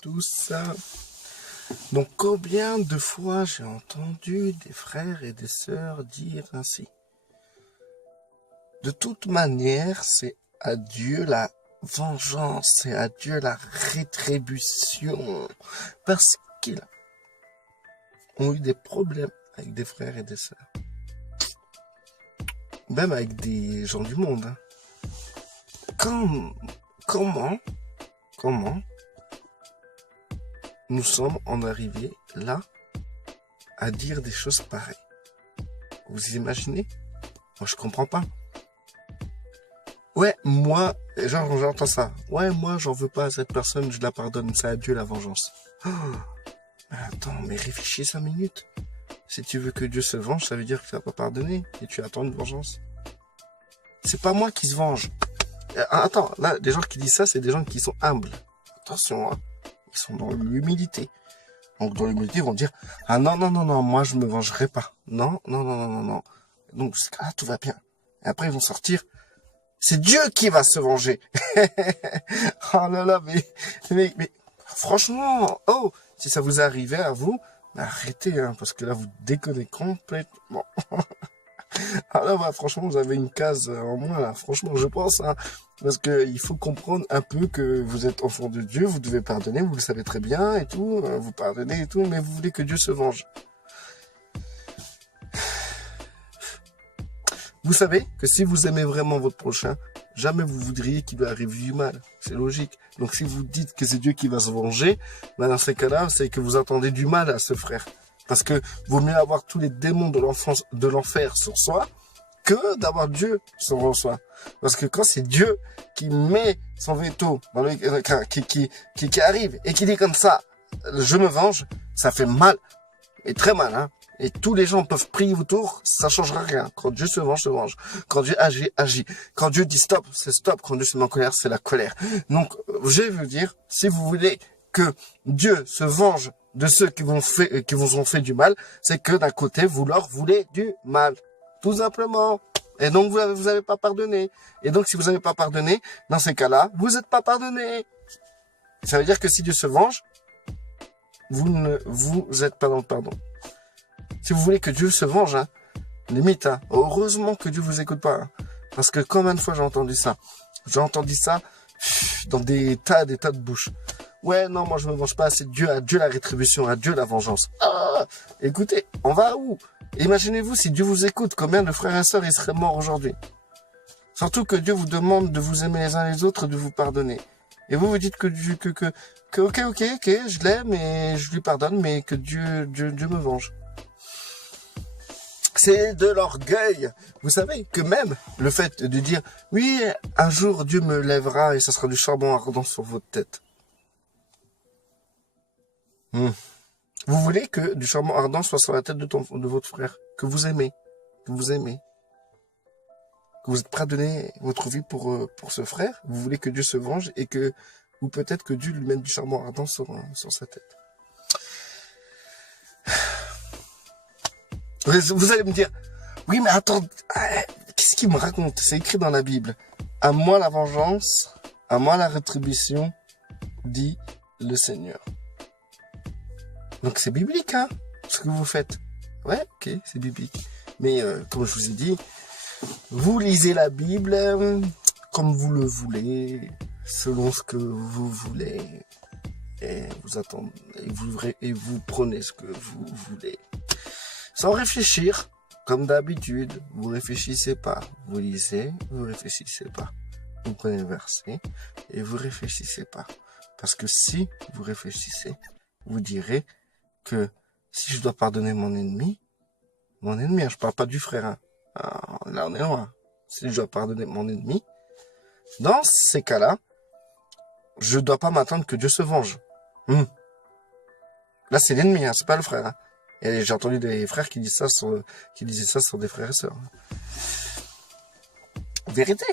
tout ça. Donc combien de fois j'ai entendu des frères et des sœurs dire ainsi? De toute manière, c'est à Dieu la vengeance, c'est à Dieu la rétribution. Parce qu'ils ont eu des problèmes avec des frères et des sœurs. Même avec des gens du monde. Hein. Comment nous sommes en arrivés là à dire des choses pareilles? Vous imaginez? Moi, je comprends pas. Ouais, moi, genre, j'entends ça. Ouais, moi, j'en veux pas à cette personne, je la pardonne. C'est à Dieu la vengeance. Oh, mais attends, mais réfléchis 5 minutes. Si tu veux que Dieu se venge, ça veut dire que tu vas pas pardonner et tu attends une vengeance. C'est pas moi qui se venge. Attends, là, des gens qui disent ça, c'est des gens qui sont humbles. Attention, hein. Ils sont dans l'humilité. Donc, dans l'humilité, ils vont dire, ah non, moi, je me vengerai pas. Non. Donc, c'est cas-là, tout va bien. Et après, ils vont sortir, c'est Dieu qui va se venger. Oh là là, mais, franchement, oh, si ça vous arrivait à vous, arrêtez, hein, parce que là, vous déconnez complètement. Ah là, bah, franchement, vous avez une case en moins, là. Franchement, je pense, hein, parce que il faut comprendre un peu que vous êtes enfant de Dieu, vous devez pardonner, vous le savez très bien, et tout, vous pardonnez et tout, mais vous voulez que Dieu se venge. Vous savez que si vous aimez vraiment votre prochain, jamais vous voudriez qu'il lui arrive du mal. C'est logique. Donc si vous dites que c'est Dieu qui va se venger, ben dans ces cas-là, c'est que vous attendez du mal à ce frère. Parce que vaut mieux avoir tous les démons de l'enfer sur soi que d'avoir Dieu sur soi. Parce que quand c'est Dieu qui met son veto, qui arrive et qui dit comme ça, je me venge, ça fait mal. Et très mal, hein. Et tous les gens peuvent prier autour, ça changera rien. Quand Dieu se venge, se venge. Quand Dieu agit, agit. Quand Dieu dit stop, c'est stop. Quand Dieu se met en colère, c'est la colère. Donc, je vais vous dire, si vous voulez que Dieu se venge de ceux qui vous ont fait du mal, c'est que d'un côté, vous leur voulez du mal. Tout simplement. Et donc, vous avez pas pardonné. Et donc, si vous n'avez pas pardonné, dans ces cas-là, vous n'êtes pas pardonné. Ça veut dire que si Dieu se venge, vous êtes pas dans le pardon. Si vous voulez que Dieu se venge, hein, limite, hein, heureusement que Dieu vous écoute pas. Hein, parce que combien de fois j'ai entendu ça? J'ai entendu ça dans des tas de bouches. Ouais, non, moi je me venge pas, c'est Dieu, à Dieu la rétribution, à Dieu la vengeance. Ah, écoutez, on va où? Imaginez-vous si Dieu vous écoute, combien de frères et sœurs ils seraient morts aujourd'hui? Surtout que Dieu vous demande de vous aimer les uns les autres, de vous pardonner. Et vous dites que ok, je l'aime et je lui pardonne, mais que Dieu me venge. C'est de l'orgueil. Vous savez que même le fait de dire, oui, un jour Dieu me lèvera et ça sera du charbon ardent sur votre tête. Vous voulez que du charbon ardent soit sur la tête de votre frère, que vous aimez, que vous êtes prêt à donner votre vie pour ce frère. Vous voulez que Dieu se venge et ou peut-être que Dieu lui mette du charbon ardent sur sa tête. Vous allez me dire, oui, mais attends, qu'est-ce qu'il me raconte? C'est écrit dans la Bible. À moi la vengeance, à moi la rétribution, dit le Seigneur. Donc c'est biblique, hein, ce que vous faites. Ouais, ok, c'est biblique. Mais comme je vous ai dit, vous lisez la Bible comme vous le voulez, selon ce que vous voulez, et vous attendez, et vous prenez ce que vous voulez. Sans réfléchir, comme d'habitude, vous réfléchissez pas. Vous lisez, vous réfléchissez pas. Vous prenez le verset et vous réfléchissez pas. Parce que si vous réfléchissez, vous direz que si je dois pardonner mon ennemi, hein, je parle pas du frère, hein. Alors, là on est loin. Si je dois pardonner mon ennemi, dans ces cas-là, je dois pas m'attendre que Dieu se venge. Là c'est l'ennemi, hein, c'est pas le frère, hein. Et j'ai entendu des frères qui disaient ça sur des frères et sœurs. Vérité.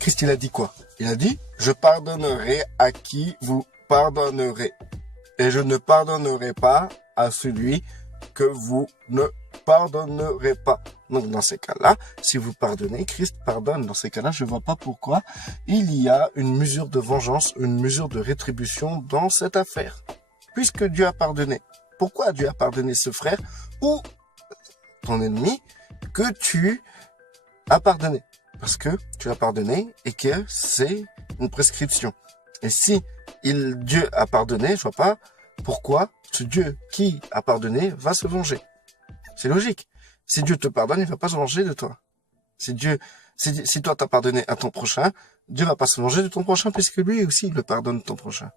Christ, il a dit quoi? Il a dit, je pardonnerai à qui vous pardonnerez. Et je ne pardonnerai pas à celui que vous ne pardonnerai pas. Donc dans ces cas-là, si vous pardonnez, Christ pardonne. Dans ces cas-là, je ne vois pas pourquoi il y a une mesure de vengeance, une mesure de rétribution dans cette affaire. Puisque Dieu a pardonné. Pourquoi Dieu a pardonné ce frère ou ton ennemi que tu as pardonné? Parce que tu as pardonné et que c'est une prescription. Et si Dieu a pardonné, je vois pas pourquoi ce Dieu qui a pardonné va se venger. C'est logique. Si Dieu te pardonne, il va pas se venger de toi. Si toi t'as pardonné à ton prochain, Dieu va pas se venger de ton prochain puisque lui aussi il le pardonne ton prochain.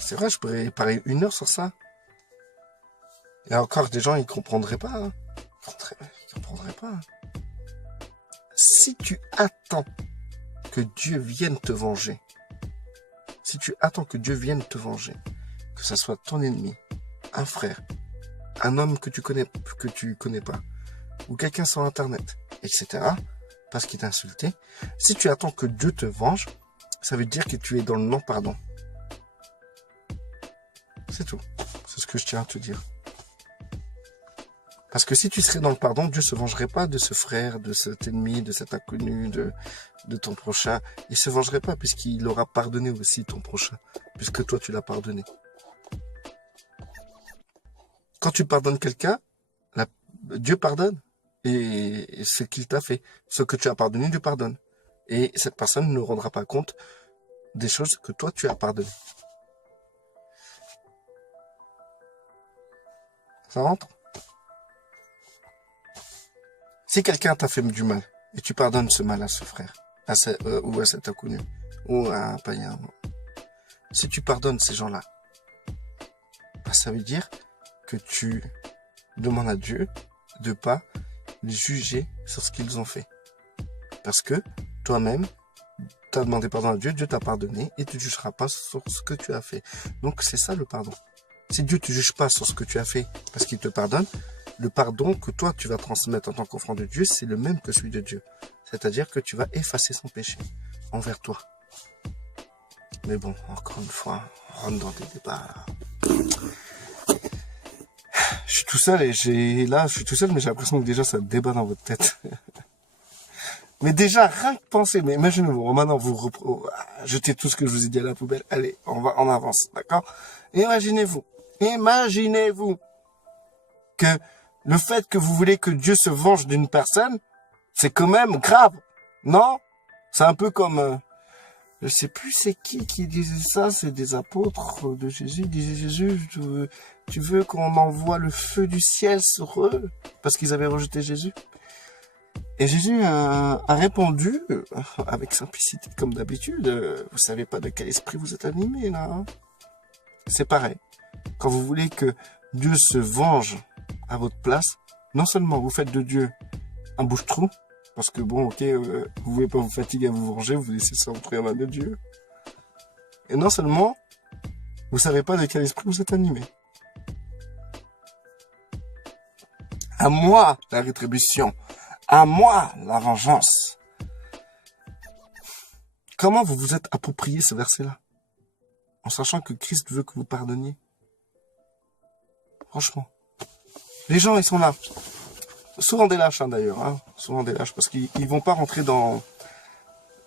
C'est vrai, je pourrais parler 1 heure sur ça. Et encore des gens, ils comprendraient pas. Hein. Ils comprendraient pas. Si tu attends que Dieu vienne te venger, si tu attends que Dieu vienne te venger, que ça soit ton ennemi, un frère, un homme que tu connais pas, ou quelqu'un sur Internet, etc., parce qu'il t'a insulté, si tu attends que Dieu te venge, ça veut dire que tu es dans le non-pardon. C'est tout. C'est ce que je tiens à te dire. Parce que si tu serais dans le pardon, Dieu se vengerait pas de ce frère, de cet ennemi, de cet inconnu, de ton prochain. Il se vengerait pas puisqu'il aura pardonné aussi ton prochain. Puisque toi, tu l'as pardonné. Quand tu pardonnes quelqu'un, Dieu pardonne. Et ce qu'il t'a fait. Ce que tu as pardonné, Dieu pardonne. Et cette personne ne rendra pas compte des choses que toi, tu as pardonnées. Ça rentre? Si quelqu'un t'a fait du mal, et tu pardonnes ce mal à ce frère, ou à cet inconnu, ou à un païen, si tu pardonnes ces gens-là, ça veut dire que tu demandes à Dieu de pas les juger sur ce qu'ils ont fait. Parce que toi-même, tu as demandé pardon à Dieu, Dieu t'a pardonné, et tu ne jugeras pas sur ce que tu as fait. Donc c'est ça le pardon. Si Dieu ne te juge pas sur ce que tu as fait, parce qu'il te pardonne, le pardon que toi tu vas transmettre en tant qu'enfant de Dieu, c'est le même que celui de Dieu. C'est-à-dire que tu vas effacer son péché envers toi. Mais bon, encore une fois, on rentre dans des débats. Je suis tout seul mais j'ai l'impression que déjà ça débat dans votre tête. Mais déjà, rien que penser, mais imaginez-vous, maintenant vous jetez tout ce que je vous ai dit à la poubelle. Allez, on avance, d'accord? Imaginez-vous que le fait que vous voulez que Dieu se venge d'une personne, c'est quand même grave, non? C'est un peu comme, je sais plus c'est qui disait ça, c'est des apôtres de Jésus. Disait Jésus, tu veux qu'on envoie le feu du ciel sur eux parce qu'ils avaient rejeté Jésus? Et Jésus a répondu avec simplicité comme d'habitude. Vous savez pas de quel esprit vous êtes animé là. Hein? C'est pareil. Quand vous voulez que Dieu se venge à votre place, non seulement vous faites de Dieu un bouche-trou, parce que bon, ok, vous voulez pas vous fatiguer à vous venger, vous laissez ça entre les mains de Dieu. Et non seulement, vous savez pas de quel esprit vous êtes animé. À moi la rétribution, à moi la vengeance. Comment vous vous êtes approprié ce verset-là? En sachant que Christ veut que vous pardonniez. Franchement. Les gens, ils sont là. Souvent des lâches, hein, d'ailleurs. Hein. Souvent des lâches, parce qu'ils vont pas rentrer dans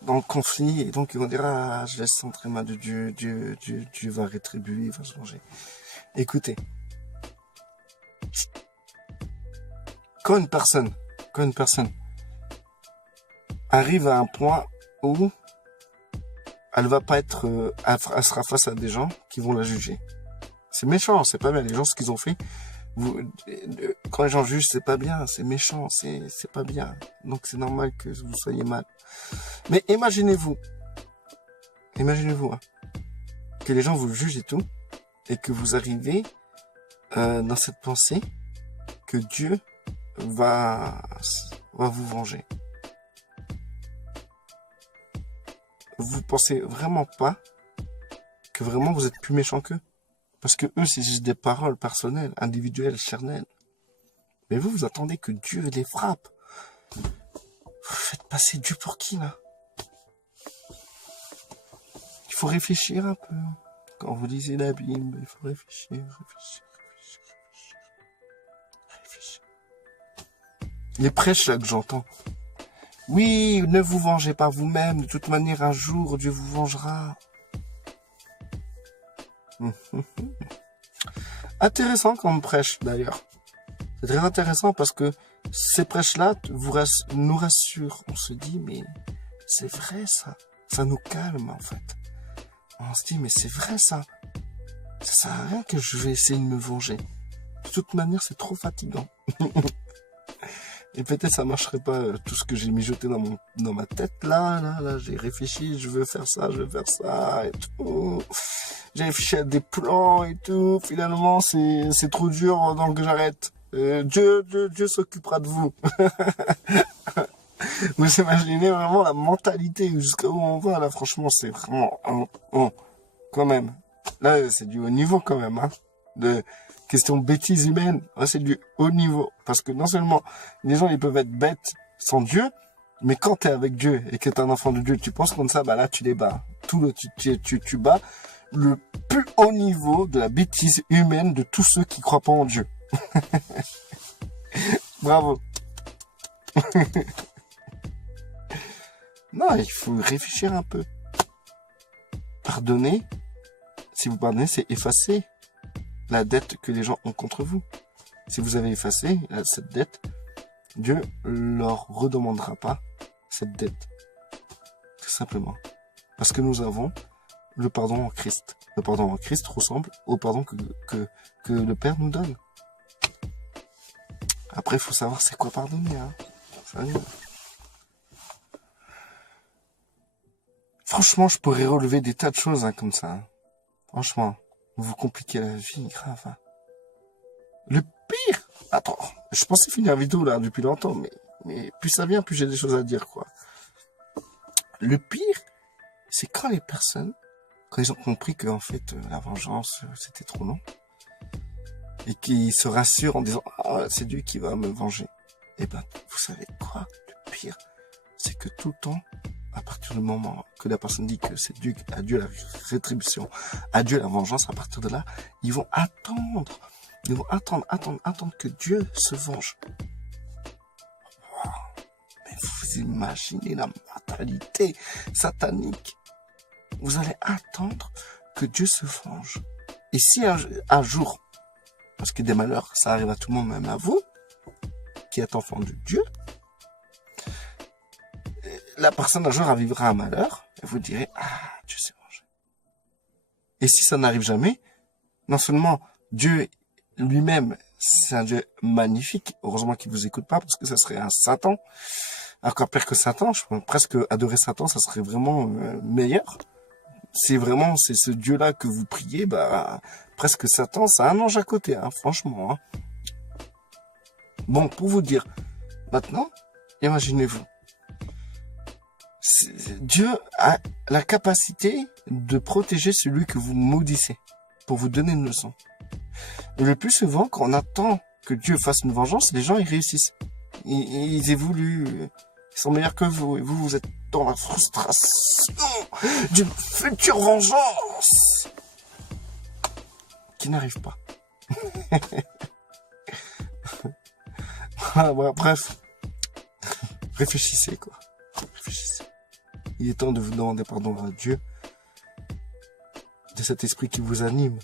le conflit. Et donc, ils vont dire, ah, je laisse entre les mains de Dieu. Dieu va rétribuer, il va se venger. Écoutez. Quand une personne arrive à un point où elle va pas être, elle sera face à des gens qui vont la juger. C'est méchant, c'est pas bien. Les gens, ce qu'ils ont fait, quand les gens jugent, c'est pas bien, c'est méchant, c'est pas bien. Donc c'est normal que vous soyez mal. Mais imaginez-vous, hein, que les gens vous jugent et tout, et que vous arrivez dans cette pensée que Dieu va vous venger. Vous pensez vraiment pas que vraiment vous êtes plus méchant qu'eux? Parce que eux, c'est juste des paroles personnelles, individuelles, charnelles. Mais vous attendez que Dieu les frappe. Vous faites passer Dieu pour qui, là? Il faut réfléchir un peu. Quand vous lisez la Bible, il faut réfléchir. Les prêches là que j'entends. Oui, ne vous vengez pas vous-même. De toute manière, un jour, Dieu vous vengera. Intéressant comme prêche, d'ailleurs. C'est très intéressant parce que ces prêches-là nous rassurent. On se dit, mais c'est vrai ça. Ça nous calme, en fait. On se dit, mais c'est vrai ça. Ça sert à rien que je vais essayer de me venger. De toute manière, c'est trop fatigant. Et peut-être ça marcherait pas tout ce que j'ai mijoté dans ma tête là, j'ai réfléchi, je veux faire ça et tout. J'ai réfléchi à des plans et tout. Finalement, c'est trop dur, donc j'arrête. Dieu s'occupera de vous. Vous imaginez vraiment la mentalité jusqu'à où on va là. Franchement, c'est vraiment quand même. Là, c'est du haut niveau quand même, hein. De question bêtise humaine, là, c'est du haut niveau. Parce que non seulement les gens ils peuvent être bêtes sans Dieu, mais quand t'es avec Dieu et que t'es un enfant de Dieu, tu penses comme ça, bah là tu les bats. Tu bats le plus haut niveau de la bêtise humaine de tous ceux qui croient pas en Dieu. Bravo. Non, il faut réfléchir un peu. Pardonner, si vous pardonnez, c'est effacer la dette que les gens ont contre vous. Si vous avez effacé cette dette, Dieu leur redemandera pas cette dette. Tout simplement. Parce que nous avons le pardon en Christ. Le pardon en Christ ressemble au pardon que le Père nous donne. Après, il faut savoir c'est quoi pardonner, hein. Sérieux. Franchement, je pourrais relever des tas de choses, hein, comme ça. Hein. Franchement, vous compliquez la vie, grave. Hein. Le pire, attends, je pensais finir la vidéo là depuis longtemps, mais plus ça vient, plus j'ai des choses à dire, quoi. Le pire, c'est quand les personnes, quand ils ont compris que en fait la vengeance c'était trop long, et qu'ils se rassurent en disant c'est Dieu qui va me venger. Eh ben, vous savez quoi? Le pire, c'est que tout le temps, à partir du moment que la personne dit que c'est Dieu, à Dieu la rétribution, à Dieu la vengeance, à partir de là, ils vont attendre que Dieu se venge. Wow. Mais vous imaginez la mentalité satanique. Vous allez attendre que Dieu se venge. Et si un jour, parce que des malheurs, ça arrive à tout le monde, même à vous, qui êtes enfant de Dieu, la personne un jour vivra un malheur, et vous direz, Dieu s'est vengé. Et si ça n'arrive jamais, non seulement Dieu lui-même, c'est un Dieu magnifique, heureusement qu'il vous écoute pas, parce que ça serait un Satan, encore pire que Satan, je pense presque adorer Satan, ça serait vraiment meilleur. C'est ce Dieu-là que vous priez, bah, presque Satan, c'est un ange à côté, hein, franchement. Hein. Bon, pour vous dire, maintenant, imaginez-vous, Dieu a la capacité de protéger celui que vous maudissez, pour vous donner une leçon. Et le plus souvent, quand on attend que Dieu fasse une vengeance, les gens, ils réussissent. Ils évoluent, ils sont meilleurs que vous, et vous êtes dans la frustration d'une future vengeance qui n'arrive pas. Bref, réfléchissez, quoi. Réfléchissez. Il est temps de vous demander pardon à Dieu de cet esprit qui vous anime.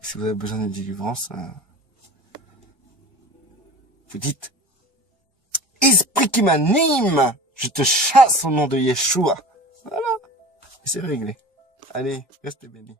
Si vous avez besoin de délivrance, vous dites « Esprit qui m'anime, je te chasse au nom de Yeshua ». Voilà, et c'est réglé. Allez, restez bénis.